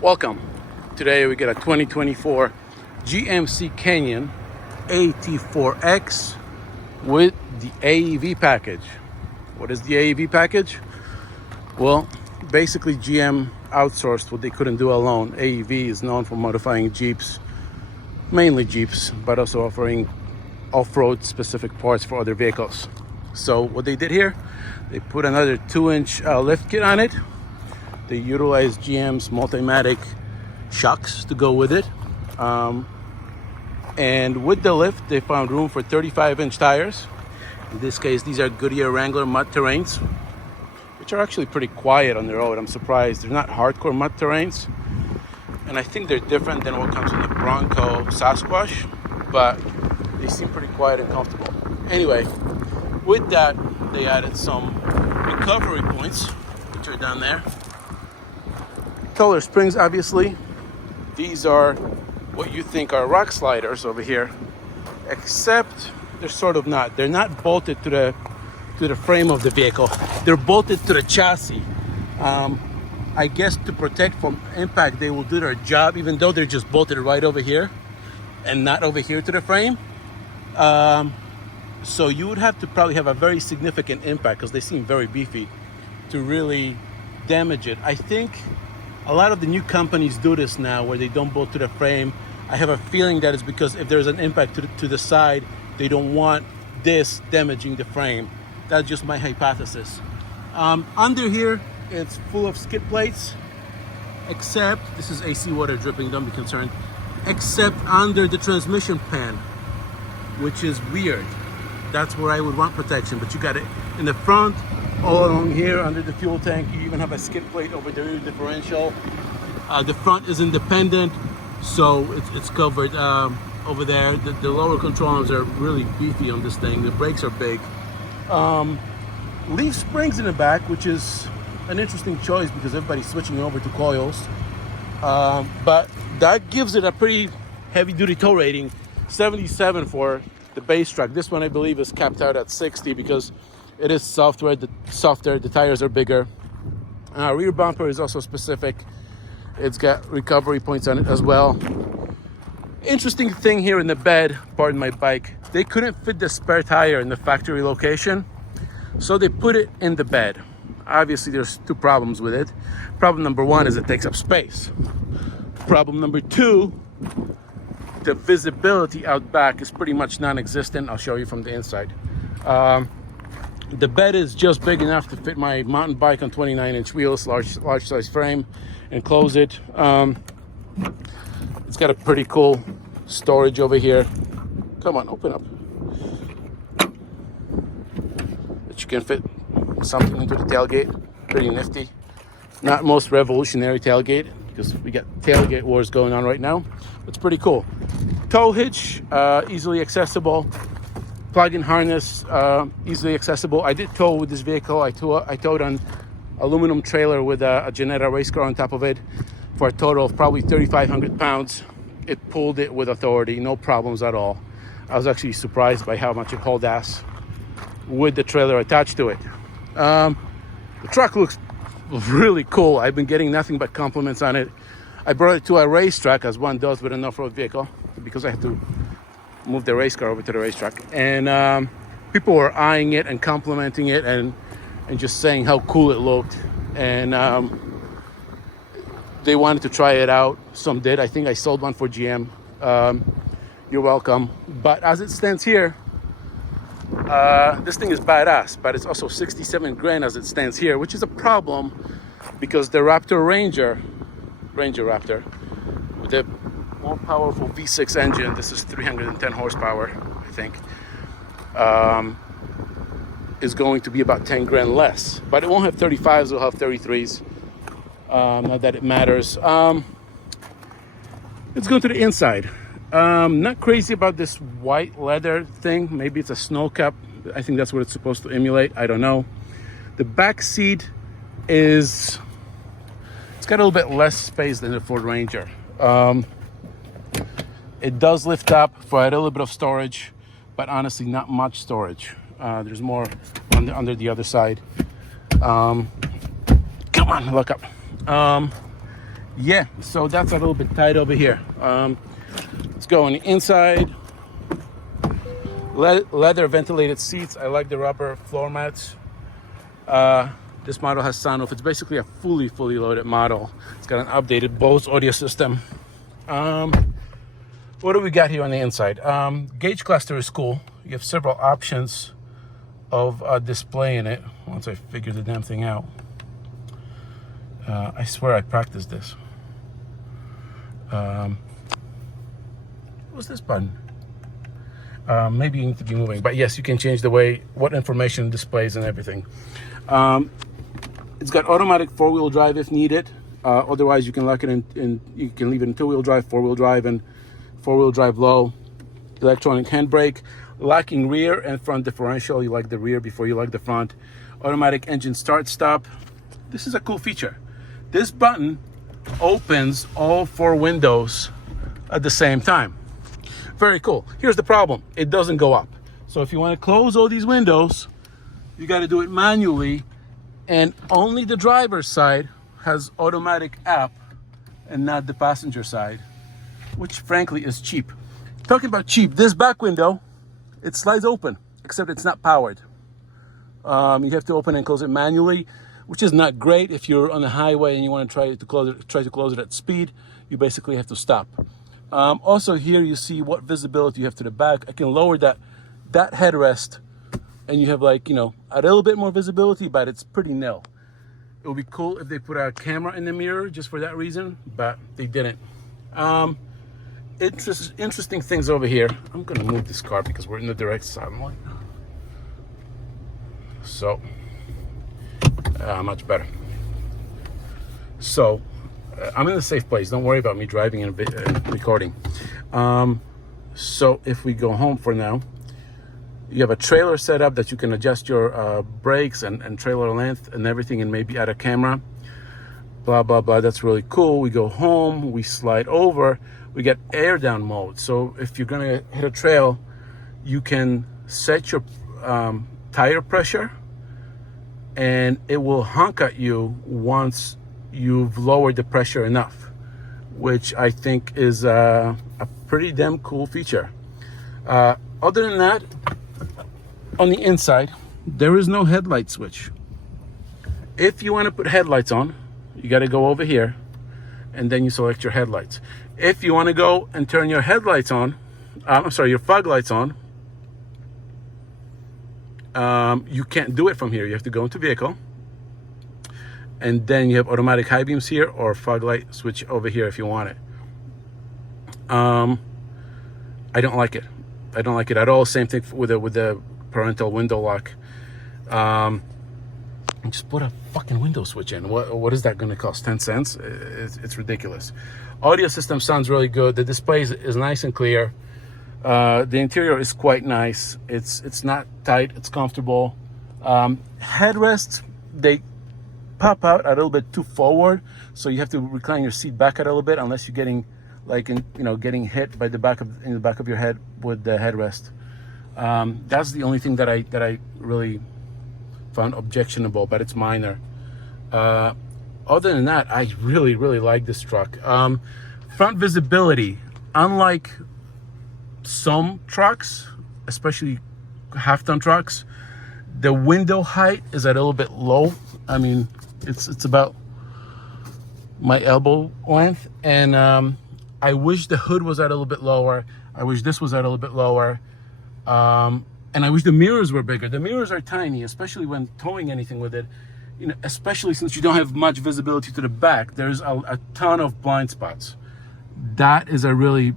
Welcome. Today we get a 2024 GMC Canyon AT4X with the AEV package. What is the AEV package? Well, basically GM outsourced what they couldn't do alone. AEV is known for modifying Jeeps, mainly Jeeps, but also offering off-road specific parts for other vehicles. So what they did here, they put another 2-inch lift kit on it. They utilized GM's Multimatic shocks to go with it. And with the lift, they found room for 35-inch tires. In this case, these are Goodyear Wrangler mud terrains, which are actually pretty quiet on the road. I'm surprised. They're not hardcore mud terrains. And I think they're different than what comes in the Bronco Sasquatch, but they seem pretty quiet and comfortable. Anyway, with that, they added some recovery points, which are down there. Taller springs, obviously. These are what you think are rock sliders over here, except they're sort of not. They're not bolted to the frame of the vehicle. They're bolted to the chassis. I guess to protect from impact, they will do their job, even though they're just bolted right over here and not over here to the frame. So you would have to probably have a very significant impact, because they seem very beefy, to really damage it. I think a lot of the new companies do this now, where they don't bolt to the frame. I have a feeling that it's because if there's an impact to the side, they don't want this damaging the frame. That's just my hypothesis. Under here, it's full of skid plates, except, this is AC water dripping, don't be concerned, except under the transmission pan, which is weird. That's where I would want protection, but you got it in the front, all along here under the fuel tank. You even have a skid plate over the rear differential. The front is independent, so it's covered over there. The lower control arms are really beefy on this thing. The brakes are big. Leaf springs in the back, which is an interesting choice because everybody's switching over to coils. But that gives it a pretty heavy-duty tow rating, 77 for the base truck. This one, I believe, is capped out at 60 because it is softer, the tires are bigger. Rear bumper is also specific. It's got recovery points on it as well. Interesting thing here in the bed, pardon my bike, they couldn't fit the spare tire in the factory location, so they put it in the bed. Obviously, there's two problems with it. Problem number one is it takes up space. Problem number two, the visibility out back is pretty much non-existent. I'll show you from the inside. The bed is just big enough to fit my mountain bike on 29-inch wheels, large size frame, and close it. It's got a pretty cool storage over here. Come on, open up. That you can fit something into the tailgate. Pretty nifty. Not most revolutionary tailgate, because we got tailgate wars going on right now. It's pretty cool. Tow hitch, easily accessible. Plug-in harness, easily accessible. I did tow with this vehicle. I towed on aluminum trailer with a Jannetta race car on top of it for a total of probably 3,500 pounds. It pulled it with authority, no problems at all. I was actually surprised by how much it hauled ass with the trailer attached to it. The truck looks really cool. I've been getting nothing but compliments on it. I brought it to a racetrack, as one does with an off-road vehicle, because I have to move the race car over to the racetrack. And people were eyeing it and complimenting it and just saying how cool it looked. And they wanted to try it out. Some did. I think I sold one for GM. You're welcome. But as it stands here, this thing is badass, but it's also 67 grand as it stands here, which is a problem because the Ranger Raptor, with the more powerful V6 engine, this is 310 horsepower, I think, is going to be about 10 grand less, but it won't have 35s, it'll have 33s. Not that it matters. Let's go to the inside. Not crazy about this white leather thing. Maybe it's a snow cap. I think that's what it's supposed to emulate. I don't know. The back seat it's got a little bit less space than the Ford Ranger. It does lift up for a little bit of storage, but honestly not much storage. There's more under the other side. Come on, look up. yeah, so that's a little bit tight over here. Let's go on the inside. Leather ventilated seats. I like the rubber floor mats. This model has sunroof. It's basically a fully loaded model. It's got an updated Bose audio system. What do we got here on the inside? Gauge cluster is cool. You have several options of display in it. Once I figure the damn thing out. I swear I practiced this. What's this button? Maybe you need to be moving, but yes, you can change the way what information displays and everything. It's got automatic 4-wheel drive if needed. Otherwise, you can lock it in. You can leave it in 2-wheel drive, 4-wheel drive, and 4-wheel drive low. Electronic handbrake, locking rear and front differential. You like the rear before you like the front. Automatic engine start stop. This is a cool feature. This button opens all 4 windows at the same time. Very cool. Here's the problem. It doesn't go up. So if you want to close all these windows, you got to do it manually, and only the driver's side has automatic app and not the passenger side, which frankly is cheap. Talking about cheap, this back window, it slides open, except it's not powered. You have to open and close it manually, which is not great. If you're on the highway and you want to try to close it at speed, you basically have to stop. Also here you see what visibility you have to the back. I can lower that headrest, and you have, like, you know, a little bit more visibility, but it's pretty nil. It would be cool if they put a camera in the mirror just for that reason, but they didn't. Interesting things over here. I'm gonna move this car because we're in the direct sunlight. So much better. So I'm in a safe place. Don't worry about me driving and recording. So if we go home for now, you have a trailer set up that you can adjust your brakes and trailer length and everything, and maybe add a camera. Blah, blah, blah. That's really cool. We go home, we slide over, we get air down mode. So if you're gonna hit a trail, you can set your tire pressure, and it will honk at you once you've lowered the pressure enough, which I think is a pretty damn cool feature. Other than that, on the inside, there is no headlight switch. If you want to put headlights on, you got to go over here, and then you select your headlights. If you want to go and turn your headlights on, your fog lights on, you can't do it from here. You have to go into vehicle, and then you have automatic high beams here, or fog light switch over here if you want it. I don't like it. I don't like it at all. Same thing with the parental window lock. Just put a fucking window switch in. What is that going to cost? 10 cents? It's ridiculous. Audio system sounds really good. The display is nice and clear. The interior is quite nice. It's not tight. It's comfortable. Headrests, they pop out a little bit too forward, so you have to recline your seat back a little bit, unless you're getting getting hit by in the back of your head with the headrest. That's the only thing that I really found objectionable, but it's minor. Other than that, I really like this truck. Front visibility, unlike some trucks, especially half-ton trucks, the window height is a little bit low. I mean, it's about my elbow length, and I wish the hood was at a little bit lower. I wish this was at a little bit lower. And I wish the mirrors were bigger. The mirrors are tiny, especially when towing anything with it. You know, especially since you don't have much visibility to the back. There's a ton of blind spots. That is a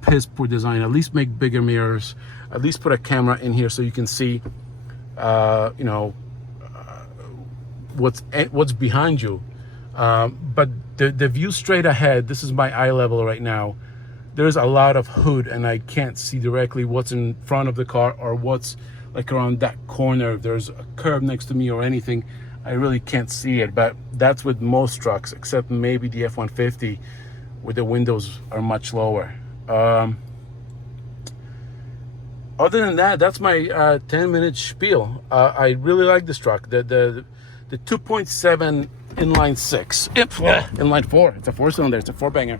piss poor design. At least make bigger mirrors. At least put a camera in here so you can see, what's behind you. But the view straight ahead, this is my eye level right now, there's a lot of hood, and I can't see directly what's in front of the car or what's like around that corner. If there's a curb next to me or anything, I really can't see it. But that's with most trucks, except maybe the F-150, where the windows are much lower. Other than that, that's my 10-minute spiel. I really like this truck. The 2.7 inline 6. Inline 4. It's a 4-cylinder. It's a 4-banger.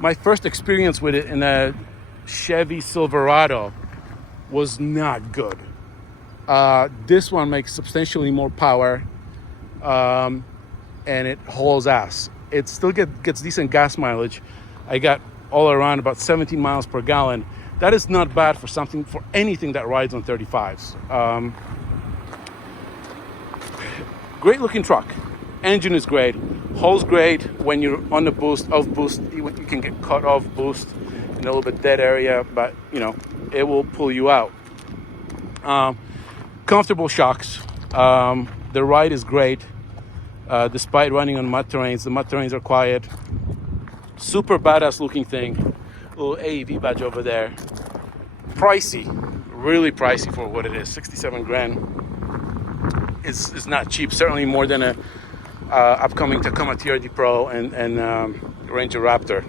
My first experience with it in a Chevy Silverado was not good. This one makes substantially more power, and it hauls ass. It still gets decent gas mileage. I got all around about 17 miles per gallon. That is not bad for anything that rides on 35s. Great looking truck. Engine is great. Hauls great when you're on the boost, off boost. You can get caught off boost in a little bit dead area, but it will pull you out. Comfortable shocks. The ride is great. Despite running on mud terrains, the mud terrains are quiet. Super badass looking thing. Little AEV badge over there. Pricey, really pricey for what it is. 67 grand is not cheap. Certainly more than a upcoming Tacoma TRD Pro and Ranger Raptor.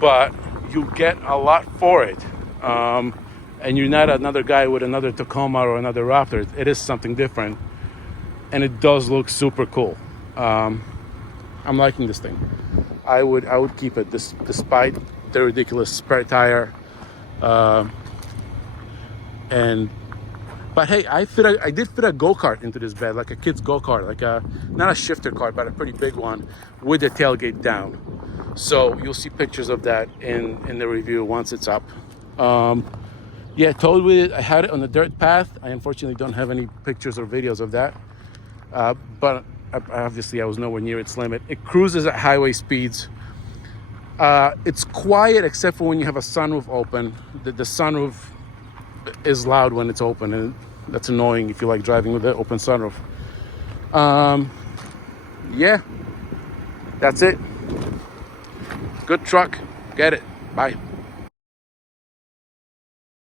But you get a lot for it. And you're not another guy with another Tacoma or another Raptor. It is something different. And it does look super cool. I'm liking this thing. I would keep it despite the ridiculous spare tire. But hey, I did fit a go-kart into this bed, like a kid's go-kart, like not a shifter kart, but a pretty big one with the tailgate down. So you'll see pictures of that in the review once it's up. Yeah, towed with it. I had it on the dirt path. I unfortunately don't have any pictures or videos of that. But obviously I was nowhere near its limit. It cruises at highway speeds. It's quiet except for when you have a sunroof open. The sunroof is loud when it's open, and that's annoying if you like driving with an open sunroof. Yeah, that's it. Good truck. Get it. Bye.